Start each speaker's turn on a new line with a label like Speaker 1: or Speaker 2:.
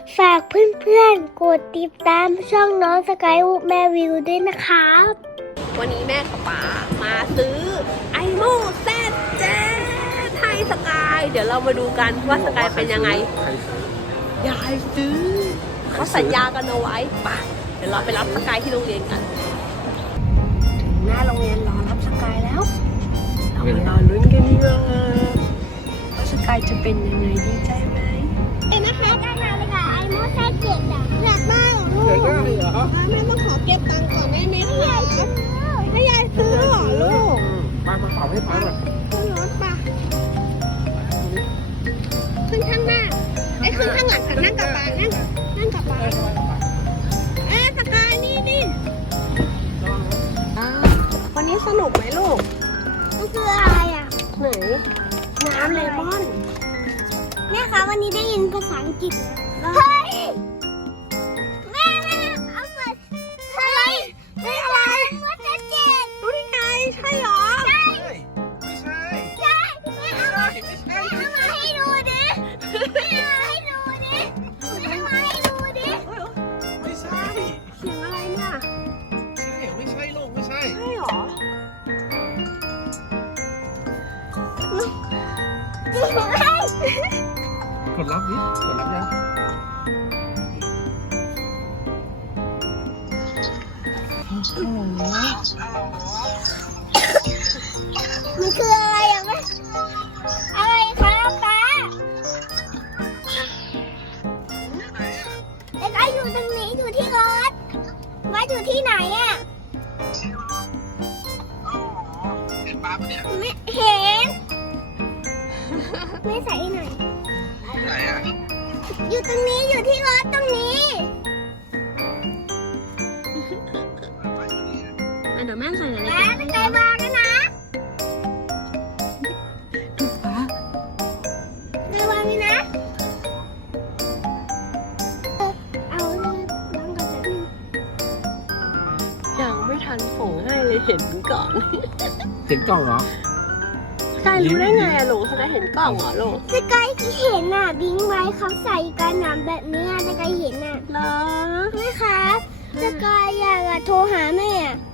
Speaker 1: ฝากเพื่อนๆกดติดตามช่องน้องสกายวูแม่วิวด้วยนะครับ
Speaker 2: วันนี้แม่กับป๋ามาซื้อไอโม่แซดเจไทยสกายเดี๋ยวเรามาดูกันว่าสกายเป็นยังไงยายซื้อเขาสัญญากันเอาไว้ป่ะเดี๋ยวเราไปรับสกายที่โรงเรียนกันถึงหน้าโรงเรียนรอรับสกายแล้วเรามารอลุ้นกันดีกว่าว่าสกายจะเป็นยังไงดีใจไหม
Speaker 1: นะคะด้านหน้าเลยค่ะไอโม่แค่เจ็ดอ่ะอยากได้เหรอลูก
Speaker 3: อยากได้เหรอ
Speaker 2: แม่มาขอเก็บตังค์ก่อนได้ไหมคะให้ยายซื้อเหรอลูก
Speaker 3: มาเป่าให้ป้าก่อน
Speaker 2: ขึ้นรถป่ะขึ้นข้างหน้าไอ้ขึ้นข้างหลังค่ะนั่งกับป๋านั่งกับป๋าสกายนี่วันนี้สนุกไหมลูก
Speaker 1: มันคืออะไรอ่ะ
Speaker 2: ไหนน้ำเลมอน
Speaker 1: แม่คะวันนี้ได้ยินภาษาอังกฤษเฮ้ยแม่เอาเปิดเฮ้ยไม่อะไรว่าจะเจ็ด
Speaker 2: รู้ได้ไงใช่เหรอ
Speaker 1: ใช่
Speaker 3: ไม่ใช่
Speaker 1: ใช่แม่เอามาให้ดูดิแม่เอามาให้ดูดิแม่เอามาให้ดูดิ
Speaker 3: ไม่ใช่
Speaker 2: เสียงอะไรเนี่ย
Speaker 3: ใช่ไม่ใช่ลูกไม่ใช่
Speaker 2: ใช่เหรอ
Speaker 3: กดรับดิกดรับยัง
Speaker 1: มันคืออะไรอ่ะแม่อะไรคะป๊าเด็กไออยู่ตรงนี้อยู่ที่รถว่าอยู่ที่ไหนอ่ะ
Speaker 3: เห็นป้าปะเนี่ย
Speaker 1: ไม่เห็นไม่ใส่หน่อย
Speaker 3: ไหนอ่ะ
Speaker 1: อยู่ตรงนี้อยู่ที่รถตรงนี้
Speaker 2: เดี๋ยวแม่ใส่อะไร
Speaker 1: ป๊าเป็นไงบ้างนะนะ
Speaker 2: ป้า
Speaker 1: ไงบ้างนี่นะเอาเลยล้างก่อนแป๊บนึง
Speaker 2: ยังไม่ทันส่งให้เลยเห็นก่อน
Speaker 3: เห็นกล่องเหรอ
Speaker 2: สกายรู้ได้ไงอะลูกสกายเห็นกล่องเหรอลูก
Speaker 1: สกายเห็นน่ะบิงไว้เขาใส่กันหนามแบบเนี้ยสกายเห็นน่ะ
Speaker 2: เหรอ
Speaker 1: แม่ครับสกายอยากโทรหาแม่อะ